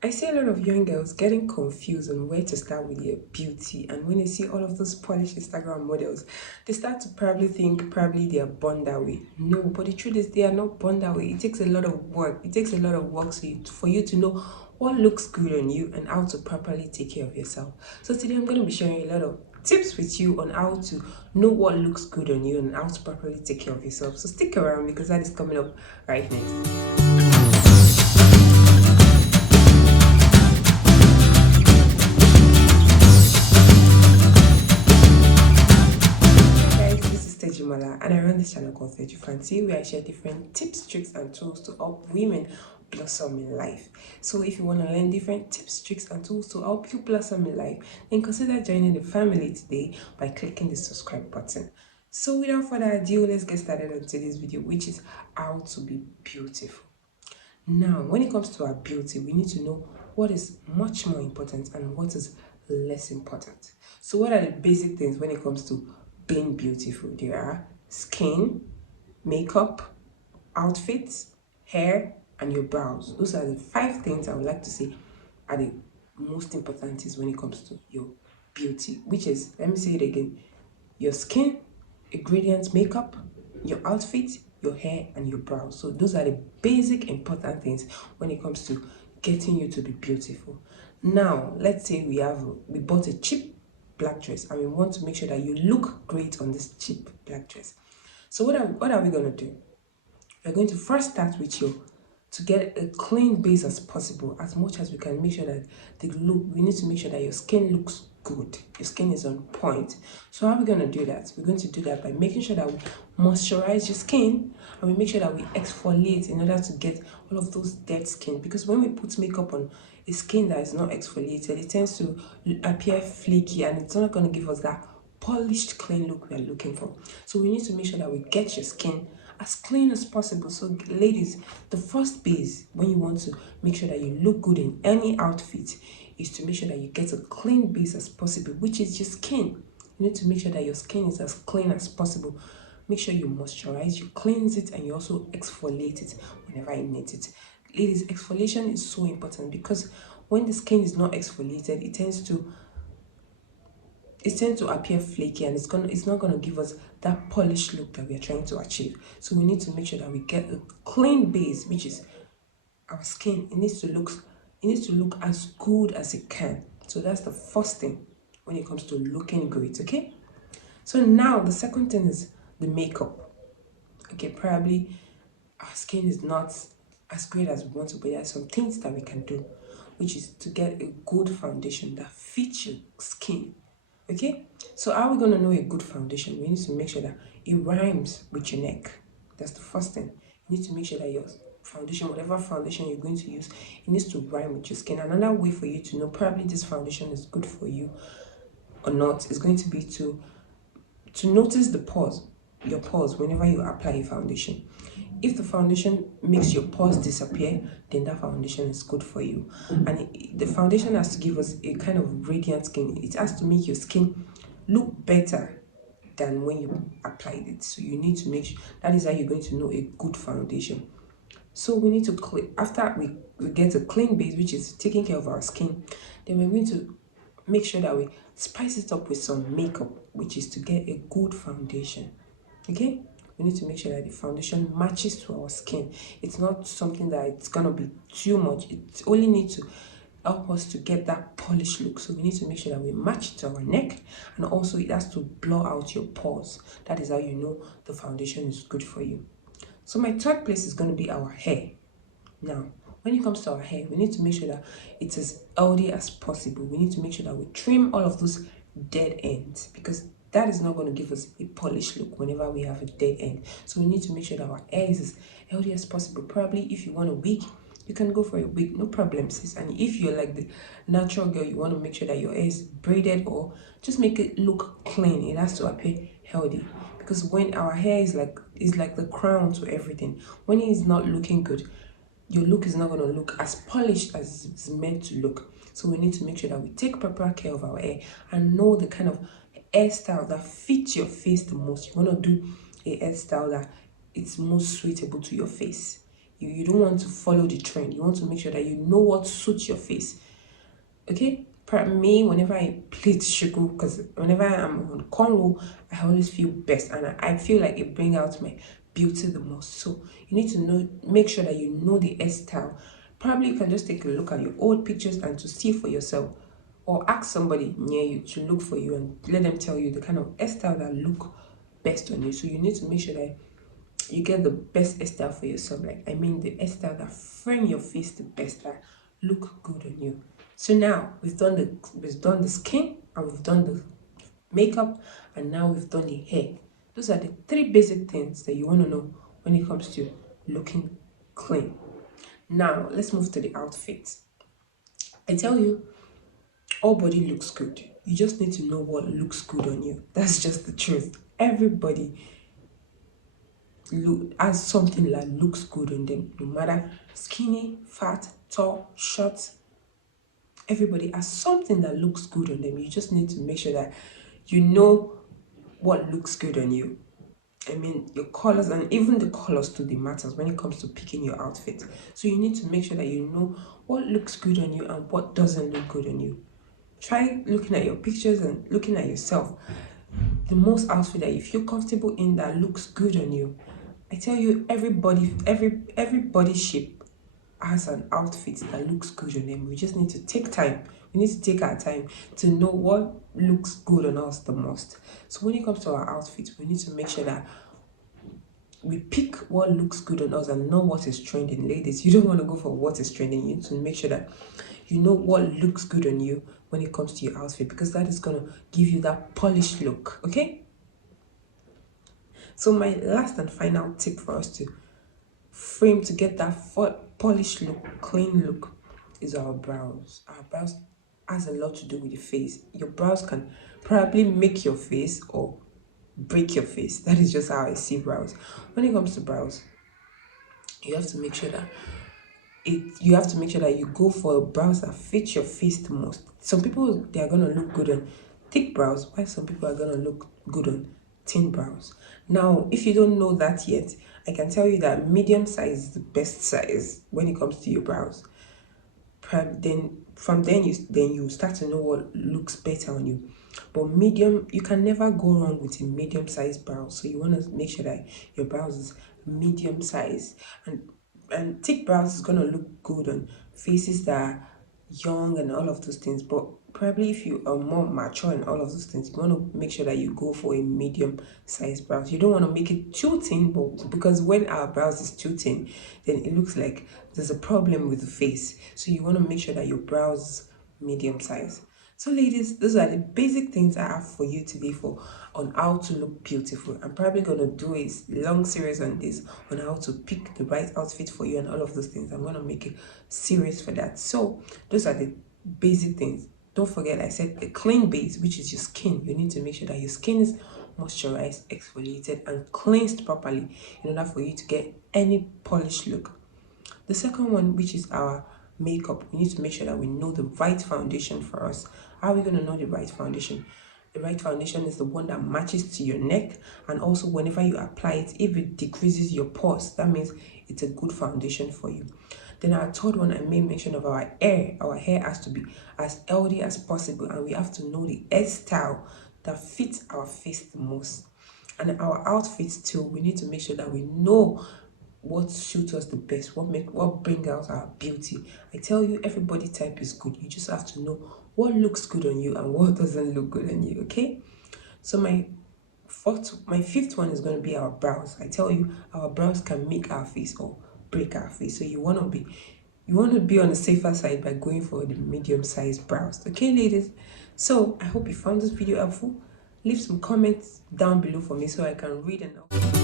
I see a lot of young girls getting confused on where to start with their beauty, and when they see all of those polished Instagram models, they start to probably think probably they are born that way. No, but the truth is they are not born that way. It takes a lot of work. It takes a lot of work for you to know what looks good on you and how to properly take care of yourself. So today I'm going to be sharing a lot of tips with you on how to know what looks good on you and how to properly take care of yourself. So stick around because that is coming up right next. Hey guys, this is Tejimala and I run this channel called Teju Fancy where I share different tips, tricks and tools to help women blossom in life. So if you want to learn different tips, tricks and tools to help you blossom in life, then consider joining the family today by clicking the subscribe button. So without further ado, let's get started on today's video, which is how to be beautiful. Now, when it comes to our beauty, we need to know what is much more important and what is less important. So, what are the basic things when it comes to being beautiful? There are skin, makeup, outfits, hair, and your brows. Those are the 5 things I would like to say are the most important things when it comes to your beauty, which is, let me say it again, your skin, ingredients, makeup, your outfit, your hair, and your brows. So those are the basic important things when it comes to getting you to be beautiful. Now, let's say we bought a cheap black dress and we want to make sure that you look great on this cheap black dress. So what are we gonna do? We're going to first start with your to get a clean base as possible, as much as we can. Make sure that the look, we need to make sure that your skin looks good, your skin is on point. So how are we going to do that? We're going to do that by making sure that we moisturize your skin and we make sure that we exfoliate in order to get all of those dead skin, because when we put makeup on a skin that is not exfoliated, it tends to appear flaky and it's not going to give us that polished clean look we are looking for. So we need to make sure that we get your skin as clean as possible. So ladies, the first base when you want to make sure that you look good in any outfit is to make sure that you get a clean base as possible, which is your skin. You need to make sure that your skin is as clean as possible. Make sure you moisturize, you cleanse it, and you also exfoliate it whenever you need it. Ladies, exfoliation is so important because when the skin is not exfoliated, it tends to appear flaky and it's not gonna give us that polished look that we are trying to achieve. So we need to make sure that we get a clean base, which is our skin. It needs to look as good as it can. So that's the first thing when it comes to looking great, okay? So now the second thing is the makeup. Okay, probably our skin is not as great as we want to, but there are some things that we can do, which is to get a good foundation that fits your skin. Okay, so how are we going to know a good foundation? We need to make sure that it rhymes with your neck. That's the first thing. You need to make sure that your foundation, whatever foundation you're going to use, it needs to rhyme with your skin. Another way for you to know probably this foundation is good for you or not is going to be to notice the pores, your pores whenever you apply a foundation. If the foundation makes your pores disappear, then that foundation is good for you. And the foundation has to give us a kind of radiant skin. It has to make your skin look better than when you applied it. So you need to make sure that is how you're going to know a good foundation. So we need to clean after we get a clean base, which is taking care of our skin. Then we're going to make sure that we spice it up with some makeup, which is to get a good foundation. Okay, we need to make sure that the foundation matches to our skin. It's not something that it's gonna be too much. It only needs to help us to get that polished look. So we need to make sure that we match it to our neck, and also it has to blur out your pores. That is how you know the foundation is good for you. So my third place is going to be our hair. Now, when it comes to our hair, we need to make sure that it's as healthy as possible. We need to make sure that we trim all of those dead ends, because that is not going to give us a polished look whenever we have a dead end. So we need to make sure that our hair is as healthy as possible. Probably if you want a wig, you can go for a wig, no problem, sis. And if you're like the natural girl, you want to make sure that your hair is braided or just make it look clean. It has to appear healthy, because when our hair is like the crown to everything. When it is not looking good, your look is not going to look as polished as it's meant to look. So we need to make sure that we take proper care of our hair and know the kind of hairstyle that fits your face the most. You want to do a hairstyle that it's most suitable to your face. You don't want to follow the trend. You want to make sure that you know what suits your face. Okay, me, whenever I plait shuku, because whenever I'm on cornrow, I always feel best, and I feel like it brings out my beauty the most. So you need to know, make sure that you know the hairstyle. Probably you can just take a look at your old pictures and to see for yourself, or ask somebody near you to look for you and let them tell you the kind of hairstyle that look best on you. So you need to make sure that you get the best hairstyle for yourself. Like, I mean, the hairstyle that frame your face the best, that look good on you. So now we've done the skin, and we've done the makeup, and now we've done the hair. Those are the three basic things that you want to know when it comes to looking clean. Now let's move to the outfit. I tell you, all body looks good. You just need to know what looks good on you. That's just the truth. Everybody look has something that looks good on them, no matter skinny, fat, tall, short. Everybody has something that looks good on them. You just need to make sure that you know what looks good on you. I mean, your colors, and even the colors too, they matters when it comes to picking your outfit. So you need to make sure that you know what looks good on you and what doesn't look good on you. Try looking at your pictures and looking at yourself. The most outfit that you feel comfortable in, that looks good on you. I tell you, every body shape has an outfit that looks good on them. We just need to take time. We need to take our time to know what looks good on us the most. So when it comes to our outfit, we need to make sure that we pick what looks good on us and know what is trending. Ladies, you don't want to go for what is trending. You need to make sure that you know what looks good on you when it comes to your outfit, because that is going to give you that polished look. Okay, so my last and final tip for us to frame, to get that polished look, clean look, is our brows. Our brows has a lot to do with the face. Your brows can probably make your face or break your face. That is just how I see brows. When it comes to brows, you have to make sure that you go for brows that fit your face the most. Some people, they are gonna look good on thick brows, while some people are gonna look good on thin brows. Now, if you don't know that yet, I can tell you that medium size is the best size when it comes to your brows. Then from then you start to know what looks better on you. But medium, you can never go wrong with a medium sized brow. So you want to make sure that your brows is medium size, and thick brows is gonna look good on faces that are young and all of those things. But probably if you are more mature and all of those things, you want to make sure that you go for a medium sized brows. You don't want to make it too thin, but because when our brows is too thin, then it looks like there's a problem with the face. So you want to make sure that your brows is medium size. So ladies, those are the basic things I have for you today for on how to look beautiful. I'm probably gonna do a long series on this, on how to pick the right outfit for you and all of those things. I'm gonna make a series for that. So those are the basic things. Don't forget, I said a clean base, which is your skin. You need to make sure that your skin is moisturized, exfoliated, and cleansed properly in order for you to get any polished look. The second one, which is our makeup, we need to make sure that we know the right foundation for us. How are we going to know the right foundation? The right foundation is the one that matches to your neck, and also whenever you apply it, if it decreases your pores, that means it's a good foundation for you. Then our third one, I made mention of our hair. Our hair has to be as healthy as possible, and we have to know the hairstyle that fits our face the most. And our outfits too, we need to make sure that we know what suits us the best, what bring out our beauty. I tell you, everybody type is good. You just have to know what looks good on you and what doesn't look good on you. Okay, so my fifth one is going to be our brows. I tell you, our brows can make our face or break our face. So you want to be on the safer side by going for the medium sized brows. Okay, ladies, so I hope you found this video helpful. Leave some comments down below for me so I can read and